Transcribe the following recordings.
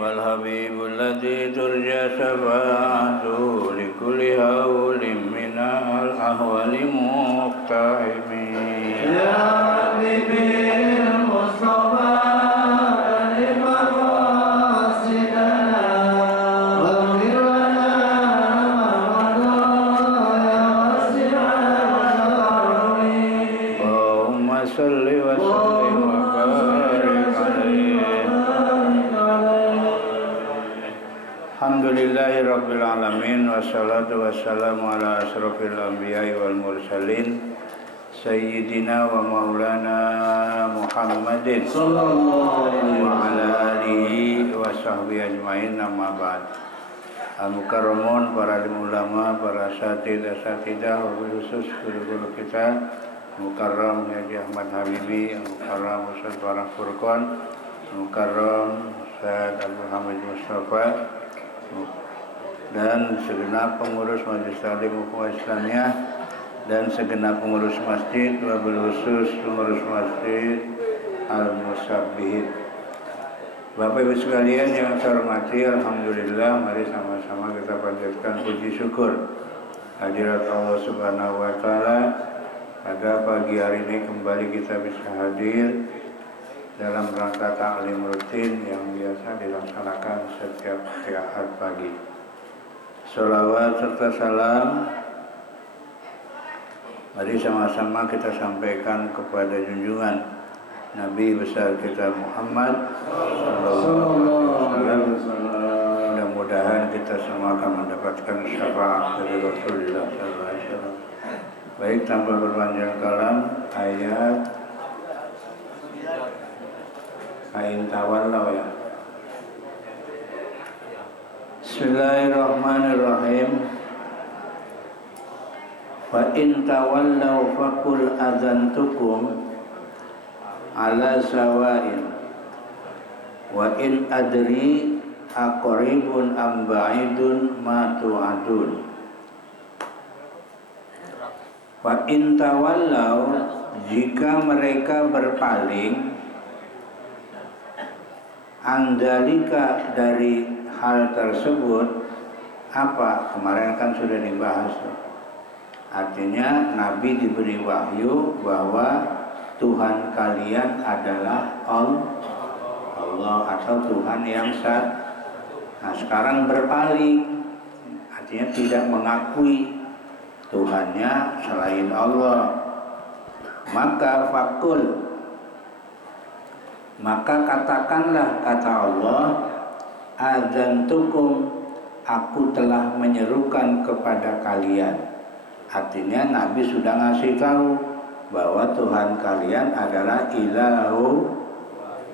والحبيب الذي ترجى شفاعته لكل هول من الأهوال مقتحم يا حبيبي المصطفى ألف مقاصدنا واغفر لنا ما مضى يا واسع الكرم اللهم صل وسلم وبارك عليه. Alhamdulillahi Rabbil Alamin. Wassalatu wassalamu ala asrafil anbiya'i wal mursalin Sayyidina wa maulana Muhammadin Sallallahu wa ala alihi wa sahbihi ajma'in, amma ba'd. Al-Mukarramun, para ulama, para asatidah, khusus guru-guru kita Mukarram Haji Ahmad Habibi, Mukarram Ustaz Farah Furqan, Mukarram Ustaz Abdul Hamid Mustafa, dan segenap pengurus Majelis Ta'lim Ukhuwah Islamiyah dan segenap pengurus masjid, wabil khusus pengurus masjid Al-Musabbihin. Bapak Ibu sekalian yang saya hormati, alhamdulillah, mari sama-sama kita panjatkan puji syukur hadirat Allah Subhanahu wa taala pada pagi hari ini kembali kita bisa hadir dalam rangka taklim rutin yang biasa dilaksanakan setiap Ahad pagi. Sholawat serta salam mari sama-sama kita sampaikan kepada junjungan Nabi besar kita Muhammad sallallahu alaihi wasallam. Mudah-mudahan kita semua akan mendapatkan syafaat dari Rasulullah sallallahu alaihi wasallam. Baik, tanpa berpanjang kalam, ayat Ain tawallaw ya. Bismillahirrahmanirrahim. Fa in tawallaw faqul adzantukum ala sawa'in wa in adri aqribun am ba'idun ma tu'adun. Fa in tawallaw, jika mereka berpaling, andalika, dari hal tersebut, apa? Kemarin kan sudah dibahas. Artinya Nabi diberi wahyu bahwa Tuhan kalian adalah Allah atau Tuhan yang satu. Nah, sekarang berpaling, artinya tidak mengakui Tuhannya selain Allah. Maka fakul, maka katakanlah, kata Allah, adzantukum, aku telah menyerukan kepada kalian. Artinya Nabi sudah ngasih tahu bahwa Tuhan kalian adalah ilahu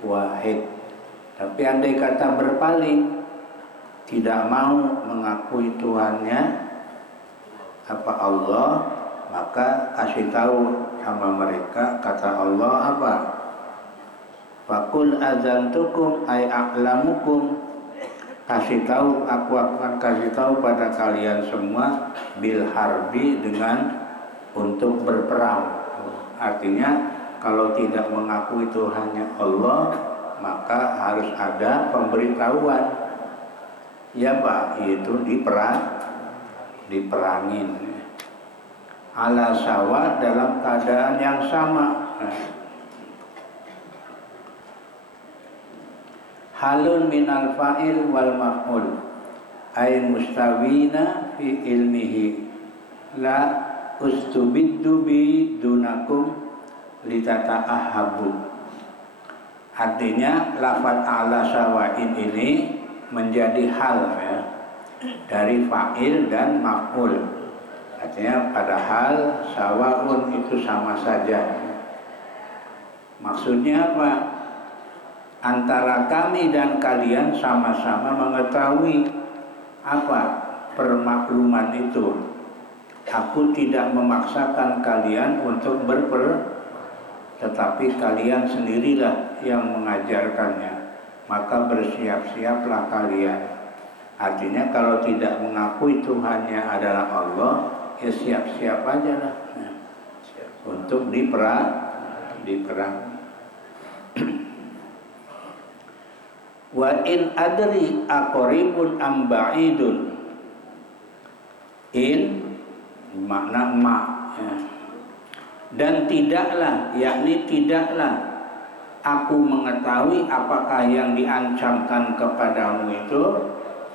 wahid. Tapi andai kata berpaling, tidak mau mengakui Tuhannya apa Allah, maka kasih tahu sama mereka, kata Allah apa? Fakul adzantukum ay a'lamukum, kasih tahu, aku akan kasih tahu pada kalian semua, bil harbi, dengan untuk berperang. Artinya kalau tidak mengakui Tuhannya Allah, maka harus ada pemberitahuan. Ya Pak, itu diperangin. Ala sawa, dalam keadaan yang sama. Halun minal fa'il wal maf'ul ay mustawina fi ilmihi la ustubiddu bi dunakum litata'ahabu. Artinya lafaz ala sawain ini menjadi hal ya, dari fa'il dan maf'ul. Artinya padahal sawaun itu sama saja. Maksudnya apa? Antara kami dan kalian sama-sama mengetahui apa permakluman itu. Aku tidak memaksakan kalian untuk tetapi kalian sendirilah yang mengajarkannya. Maka bersiap-siaplah kalian. Artinya kalau tidak mengakui Tuhannya adalah Allah, ya siap-siap aja lah untuk diperang. Wa in adri aqribun am ba'idun. In makna ma, ya. Dan tidaklah, yakni tidaklah aku mengetahui apakah yang diancamkan kepadamu itu,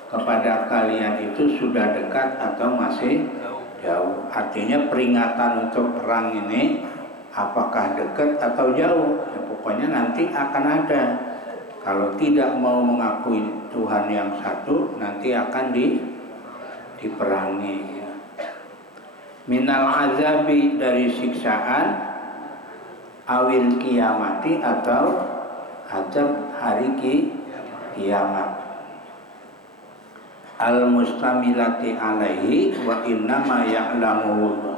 kepada kalian itu sudah dekat atau masih jauh. Artinya peringatan untuk perang ini apakah dekat atau jauh, ya, pokoknya nanti akan ada. Kalau tidak mau mengakui Tuhan yang satu, nanti akan diperangi, ya. Minal azabi, dari siksaan, awil kiamati, atau azab hari kiamat. Al mustamilati alaihi wa innama ya'lamuhu.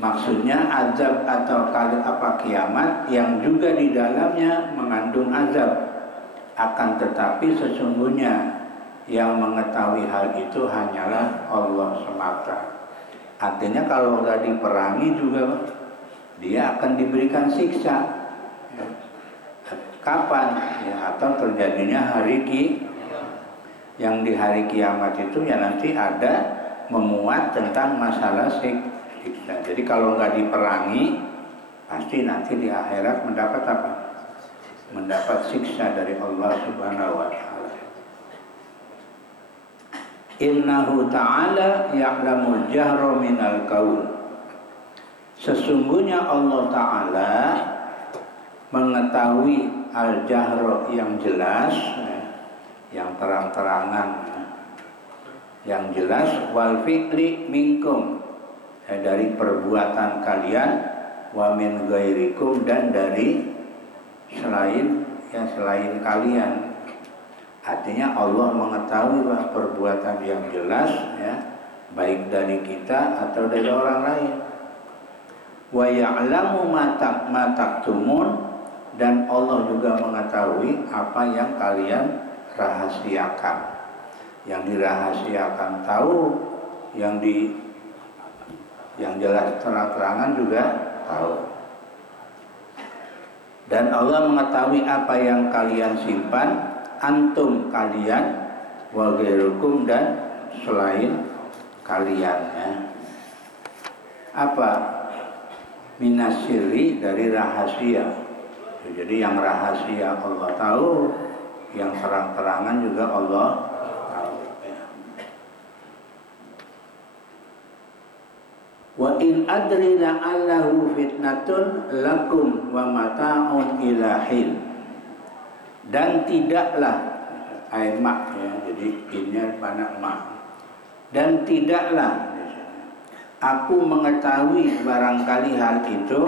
Maksudnya azab atau kiamat yang juga di dalamnya mengandung azab. Akan tetapi sesungguhnya yang mengetahui hal itu hanyalah Allah semata. Artinya kalau nggak diperangi juga dia akan diberikan siksa. Kapan? Ya, atau terjadinya hari yang di hari kiamat itu ya nanti ada memuat tentang masalah siksa. Jadi kalau nggak diperangi, pasti nanti di akhirat mendapat apa? Mendapat siksa dari Allah Subhanahu wa Ta'ala. Innahu ta'ala ya'lamul jahra minal qaul. Sesungguhnya Allah Ta'ala mengetahui al-jahra yang jelas, yang terang-terangan, yang jelas, wal fi'li minkum, dari perbuatan kalian, wa min ghairikum, dan dari selain kalian. Artinya Allah mengetahui perbuatan yang jelas, ya, baik dari kita atau dari orang lain. Wa ya'lamu ma taktumun, dan Allah juga mengetahui apa yang kalian rahasiakan. Yang dirahasiakan tahu, yang jelas terang-terangan juga tahu. Dan Allah mengetahui apa yang kalian simpan, antum kalian, wa ghairukum, dan selain kalian, ya. Apa? Minasiri, dari rahasia. Jadi yang rahasia Allah tahu, yang terang-terangan juga Allah tahu, ya. Wa in adri la'allahu fitnatun lakum wa mata'un ilahin. Dan tidaklah, aimak, ya, jadi innya mana mak. Dan tidaklah aku mengetahui barangkali hal itu,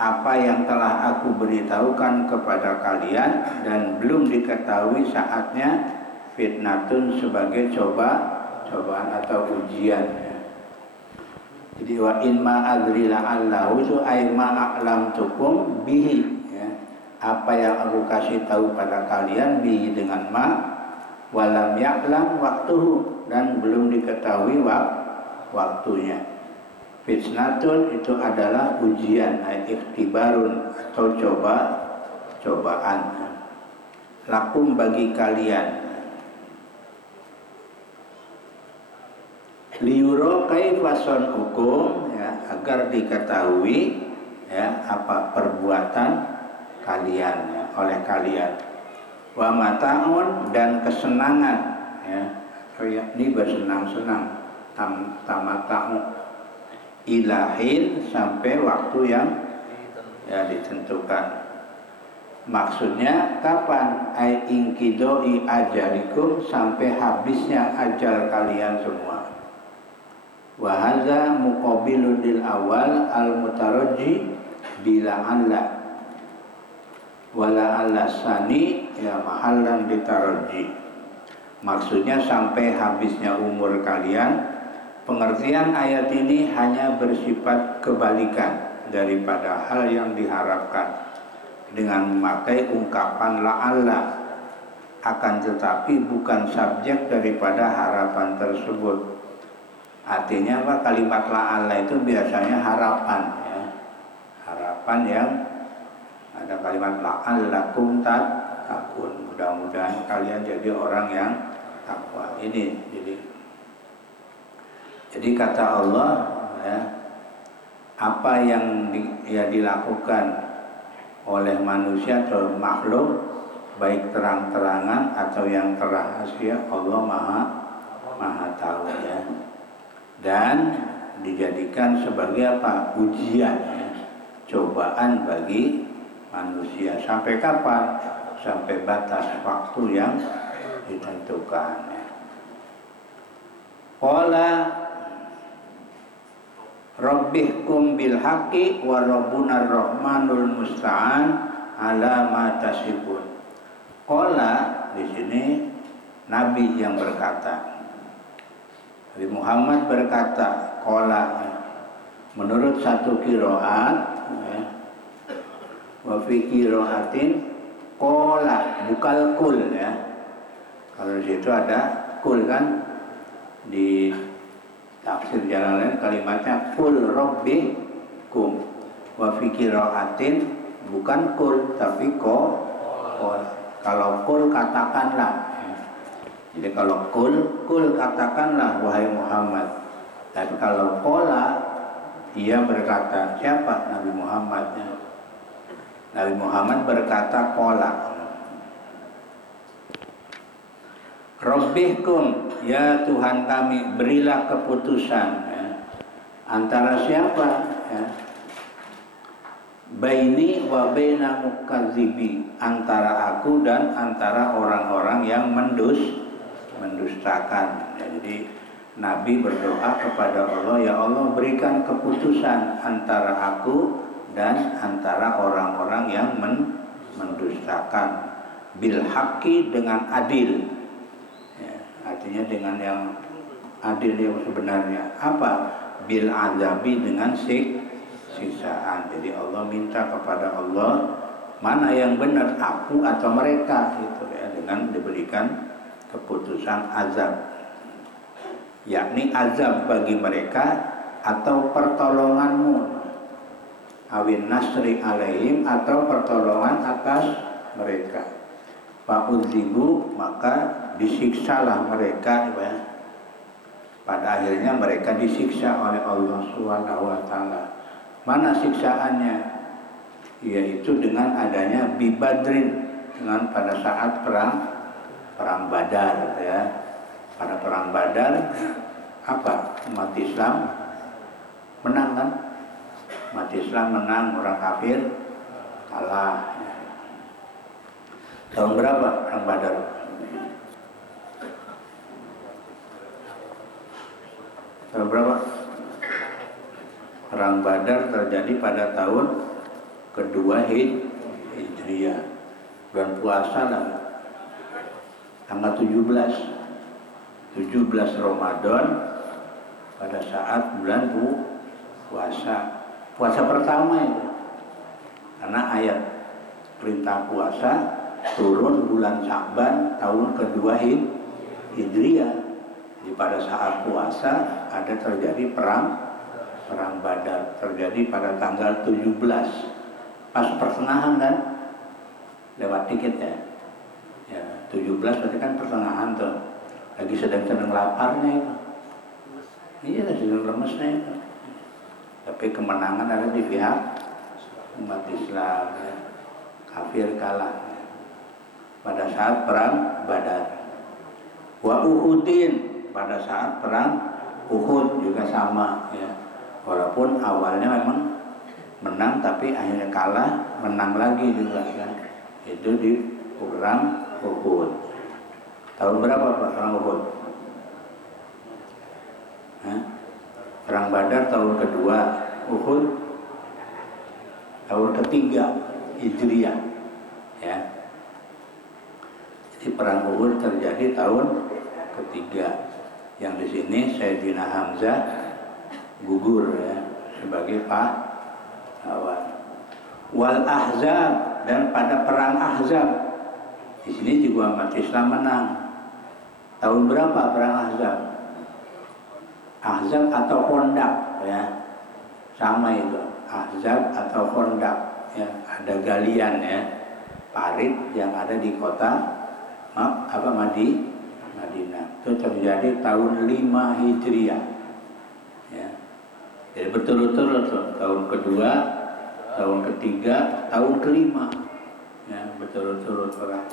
apa yang telah aku beritahukan kepada kalian, dan belum diketahui saatnya, fitnatun, sebagai cobaan atau ujian, ya. Jadi wa in ma adri la'allahu itu ay ma a'lamtukum bihi, ya. Apa yang aku kasih tahu pada kalian bihi dengan ma, walam ya'lam waktuhu, dan belum diketahui waktunya. Fitnatun itu adalah ujian, ikhtibarun, atau cobaan. Lakum, bagi kalian. Liyuro kaifason hukum, ya, agar diketahui, ya, apa perbuatan kalian, ya, oleh kalian. Wa mata'un, dan kesenangan, ya, ini bersenang-senang, tamata'u, ilahin, sampai waktu yang, ya, ditentukan. Maksudnya kapan? Ai ingkidoi ajalikum, sampai habisnya ajal kalian semua. Wa hadza muqabilun lil awal al mutarajji bila alla wala alla sani, ya, mahallan ditaraji. Maksudnya sampai habisnya umur kalian. Pengertian ayat ini hanya bersifat kebalikan daripada hal yang diharapkan dengan memakai ungkapan la'alla, akan tetapi bukan subjek daripada harapan tersebut. Artinya apa? Kalimat la'alla itu biasanya harapan, ya. Harapan yang ada kalimat la'allakum takun. mudah-mudahan kalian jadi orang yang takwa. Ini jadi kata Allah ya, apa yang dilakukan oleh manusia atau makhluk baik terang-terangan atau yang terrahasia, Allah maha tahu ya. Dan dijadikan sebagai apa? Ujian ya, cobaan bagi manusia. Sampai kapan? Sampai batas waktu yang ditentukan ya. Qala rabbihkum bil haqqi wa rabbuna rahmanul musta'an ala ma tasifun. Qala di sini Nabi yang berkata. Nabi Muhammad berkata, qala menurut satu qiraat ya, wa fi qiraatin qala bukan kul ya. Kalau di situ ada kul kan, di tafsir Jalalain kalimatnya kul rabbikum, wa fi qiraatin bukan kul tapi qul. Kalau kul katakanlah. Jadi kalau kul katakanlah wahai Muhammad. Tapi kalau qala dia berkata, siapa? Nabi Muhammad ya. Nabi Muhammad berkata qala. Rabbihkum, ya Tuhan kami, berilah keputusan ya. Antara siapa ya? Baini wa baina mukadzibi, antara aku dan antara orang-orang yang mendustakan ya. Jadi Nabi berdoa kepada Allah, ya Allah berikan keputusan antara aku dan antara orang-orang yang mendustakan, bil haqqi dengan adil ya, artinya dengan yang adil yang sebenarnya. Apa? Bil azabi, dengan siksaan. Jadi Allah minta kepada Allah, mana yang benar, aku atau mereka gitu ya, dengan diberikan keputusan azab, yakni azab bagi mereka atau pertolonganmu, awin nasri alaihim, atau pertolongan atas mereka. Fa'udzibu, maka disiksalah mereka ya. Pada akhirnya mereka disiksa oleh Allah Subhanahu wa taala. Mana siksaannya? Yaitu dengan adanya bibadrin, dengan pada saat perang Badar ya. Pada perang Badar apa? Umat Islam menang kan? Umat Islam menang, orang kafir kalah. Tahun berapa perang Badar? Tahun berapa? Perang Badar terjadi pada tahun kedua Hijriah, bulan puasa lah, tanggal 17 Ramadan, pada saat bulan puasa pertama itu. Karena ayat perintah puasa turun bulan Sya'ban tahun kedua Hijriah. Jadi pada saat puasa ada terjadi perang Badar, terjadi pada tanggal 17, pas pertengahan kan, lewat dikit ya. Ya 17 berarti kan pertengahan tuh, lagi sedang laparnya itu. Iya, sedang lemesnya itu. Tapi kemenangan ada di pihak umat Islam ya. Kafir kalah ya. Pada saat perang Badar. Wa Uhudin, pada saat perang Uhud juga sama ya. Walaupun awalnya memang menang tapi akhirnya kalah, menang lagi juga kan. Itu di perang Uhud. Tahun berapa Pak perang Uhud? Perang Badar tahun kedua, Uhud tahun ketiga Hijriah ya. Jadi perang Uhud terjadi tahun ketiga, yang di sini Sayyidina Hamzah gugur ya sebagai pahlawan. Wal Ahzab, dan pada perang Ahzab di sini juga umat Islam menang. Tahun berapa perang Ahzab? Ahzab atau Khandaq ya, sama itu, Ahzab atau Khandaq ya. Ada galian ya, parit yang ada di kota Madinah. Itu terjadi tahun 5 Hijriah. Ya. Jadi berturut-turut tahun kedua, tahun ketiga, tahun kelima. Ya, berturut-turut perang.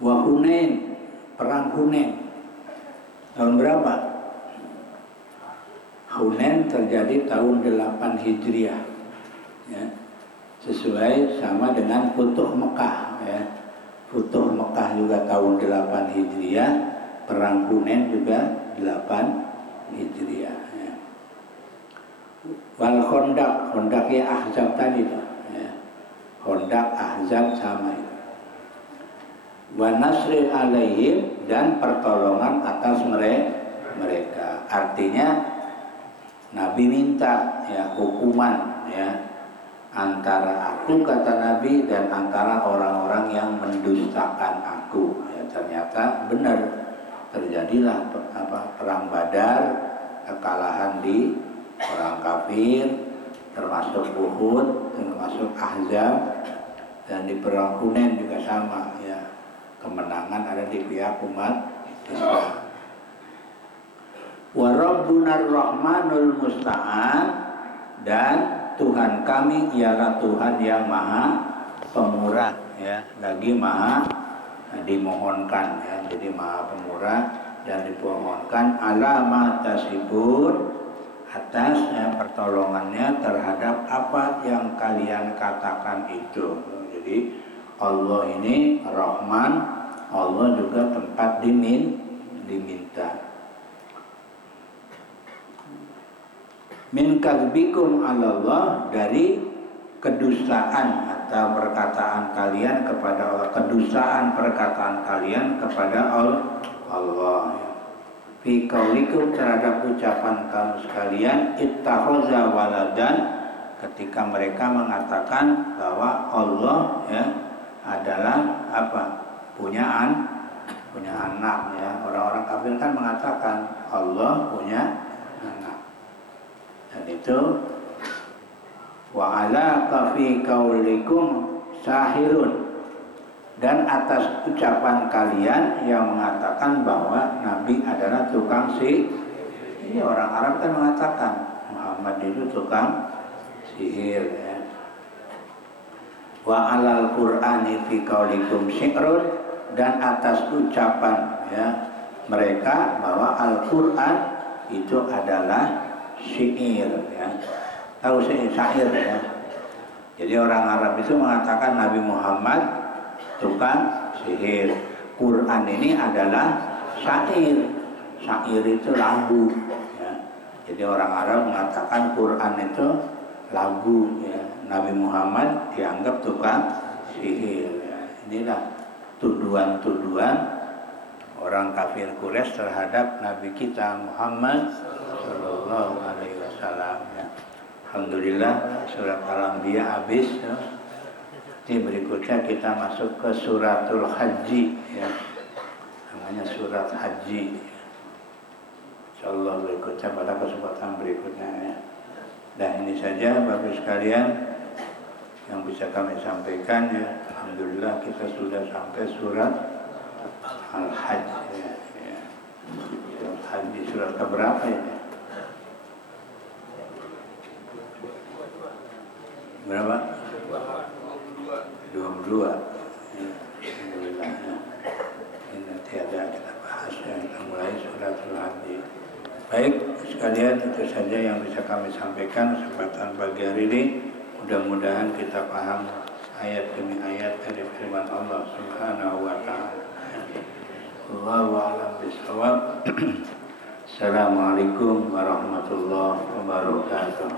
Wa Hunain, perang Hunain. Tahun berapa? Hunain terjadi tahun 8 Hijriah. Ya. Sesuai sama dengan Futuh Mekah, ya. Futuh Mekah juga tahun 8 Hijriah, perang Hunain juga 8 Hijriah. Ya. Wal Khandaq ya Ahzab tadi tuh, ya. Khandaq Ahzab sama itu. Wa nasri alaihim, dan pertolongan atas mereka. Artinya Nabi minta ya hukuman ya antara aku, kata Nabi, dan antara orang-orang yang mendustakan aku. Ya, ternyata benar terjadilah perang Badar, kekalahan di orang kafir, termasuk Uhud, termasuk Ahzab, dan di perang Hunain juga sama ya. Kemenangan ada di pihak umat Islam. Wa Rabbuna Rahmanul Musta'an, dan Tuhan kami ialah Tuhan yang Maha Pemurah ya, lagi Maha dimohonkan ya. Jadi Maha Pemurah dan dimohonkan ala ma tasibun, atas ya, pertolongannya terhadap apa yang kalian katakan itu. Jadi Allah ini Rahman, Allah juga tempat diminta. Min kadzbikum 'alallah, dari kedustaan atau perkataan kalian kepada Allah, kedustaan perkataan kalian kepada Allah. Fi qaulikum, terhadap ucapan kamu sekalian, ittakhaza waladan, ketika mereka mengatakan bahwa Allah ya adalah apa? Punya anak ya. Orang-orang kafir kan mengatakan Allah punya anak. Dan itu wa ala kafi kaulikum sahirun, dan atas ucapan kalian yang mengatakan bahwa Nabi adalah tukang sihir. Ini orang Arab kan mengatakan Muhammad itu tukang sihir ya. Wa alal Qur'ani fi kaulikum syi'run, dan atas ucapan ya mereka bahwa Al-Qur'an itu adalah syair ya. Tahu syair ya. Jadi orang Arab itu mengatakan Nabi Muhammad tukang sihir. Quran ini adalah syair. Syair itu lagu ya. Jadi orang Arab mengatakan Quran itu lagu ya. Nabi Muhammad dianggap tukang sihir ya. Inilah tuduhan-tuduhan orang kafir Quraisy terhadap Nabi kita Muhammad Sallallahu Alaihi Wasallam ya. Alhamdulillah surat Al-Anbiya habis ya. Ini berikutnya kita masuk ke suratul Haji ya. Namanya surat Haji. Insyaallah berikutnya pada kesempatan berikutnya ya. Dan ini saja Bapak sekalian yang bisa kami sampaikan ya. Alhamdulillah kita sudah sampai surat Al-Hajj ya. Surat Haji surat keberapa ini? Berapa? 22. Ya. Alhamdulillah ya. Ini nanti ada kita bahas yang kita mulai surat Al-Hajj. Baik sekalian, itu saja yang bisa kami sampaikan kesempatan pagi hari ini. Mudah-mudahan kita paham ayat demi ayat dari firman Allah Subhanahu wa taala. Wallahu a'lam bishawab. Assalamualaikum warahmatullahi wabarakatuh.